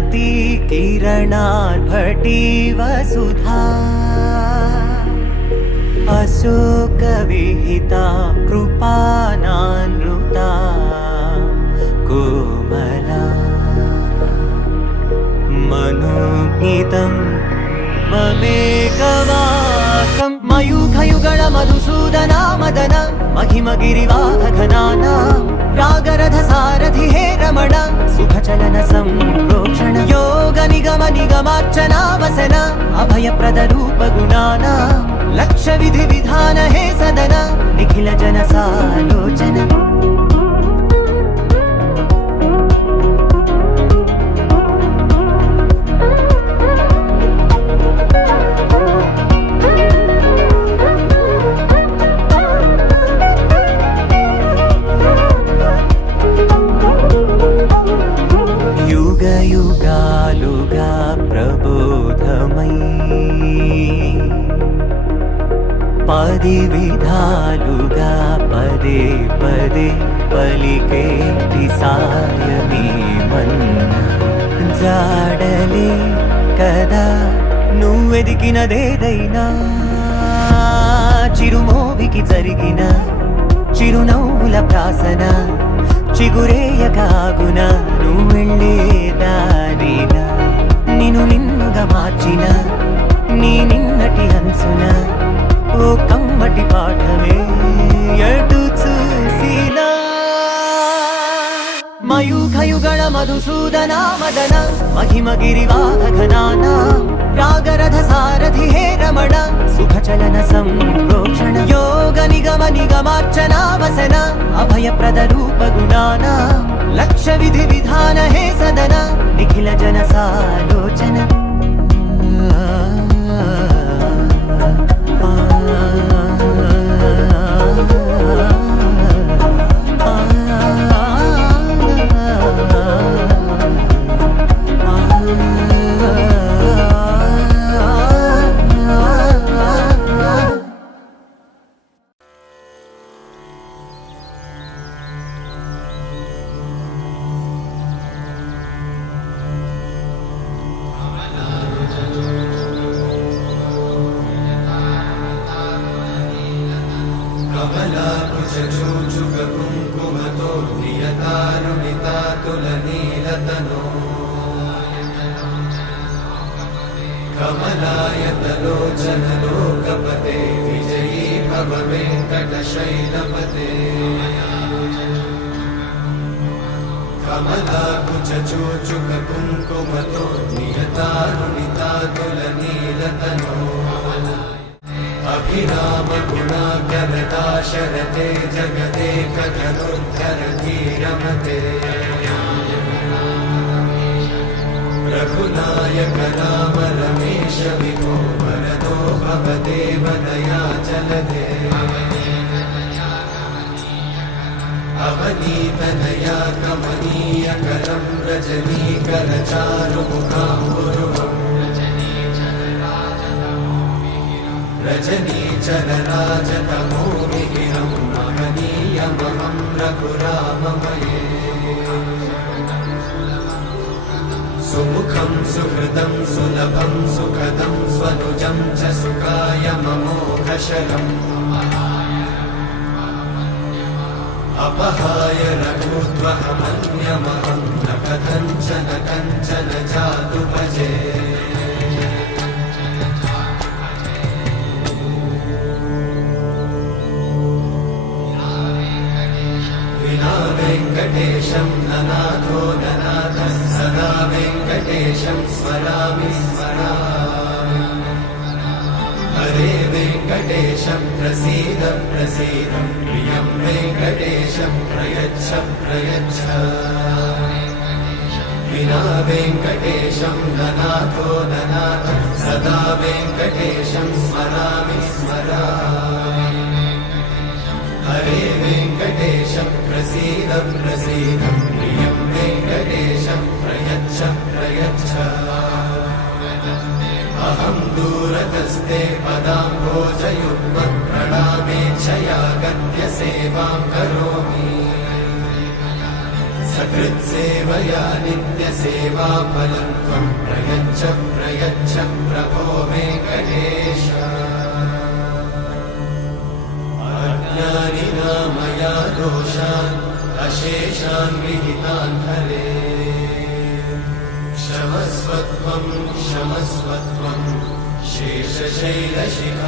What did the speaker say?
प्रति किरणार्भटी वसुधा अशोकविहिता कृपानानृता कोमला मनोज्ञितं ममेकवासं मयूखयुगळ मधुसूदना मदन महिमगिरिवाहघनाना रागरथ सारथि हे रमण सुखचलन संप्रोक्षण योग निगम निगमार्चना वसन अभयप्रद रूप गुणाना लक्ष विधि विधान हे सदन निखिल जन सालोचन युग युगालुगा प्रबोधमयी पदि विधालुगा पदे पदे पलिकेटि सायमे मन्न जाडले कदा నువ్వెదికినదేదైనా చిరుమోవికి జరిగిన చిరునవ్వుల ప్రాసన చిగురేయకాగున నువ్వెళ్ళే దారిన నిన్ను నిన్నుగా మార్చిన నీ నిన్నటి హంసున ఓ కమ్మటి పాఠమే ఎటు చూసినా మయూఖయుగళ మధుసూదనా మదన महिमगिरिवाहघनाना रागरथ सारथि हे रमण सुखचलन संप्रोक्षण योग निगम निगमार्चना वसन अभयप्रद रूप गुणाना लक्ष विधि विधान हे सदन निखिल जन सालोचन कमलायतलोचनलोकपते विजयी भव वेङ्कटशैलपते कमलाकुचूचुककुङ्कुमतो नियतारुणितातुलनीलतनो अभिरामगुणाकरदाशरथे जगदेकधनुर्धरती रमते रघुनायक राम रमेश विभो वरदो भवदेव दयाचलधे अवनीतनया कमनीयकरं रजनीकरचारुमुखाम्बुरुहं रजनीचरराजतमोमिहिरं महनीयमहं रघुराममये सुमुखं सुहृदं सुलभं सुखदं स्वनुजं च सुखाय ममोघशरम् अपहाय रघुत्वहमन्यमहं न कथञ्चन कञ्चन जातु भजे विना वेङ्कटेशं ननाथो ननाथः सदा वेङ्कटेशं स्मरामि स्मरामि हरे वेङ्कटेशं प्रसीद प्रसीद प्रियं वेङ्कटेशं प्रयच्छ प्रयच्छ विना वेङ्कटेशं ननाथो ननाथः सदा वेङ्कटेशं स्मरामि स्मरामि हरे वेङ्कटेशं प्रसीद प्रसीद प्रियं वेङ्कटेशं प्रयच्छ प्रयच्छ अहं दूरतस्ते पदाम्भोजयुग्मं प्रणामेच्छया गद्य सेवां करोमि सकृत्सेवया नित्यसेवाफलं त्वं प्रयच्छ प्रयच्छ प्रभो वेङ्कटेश अज्ञानिना मया दोषान् अशेषान् विहितान् हरे क्षमस्वत्वं क्षमस्वत्वं शेषशैलशिखामणे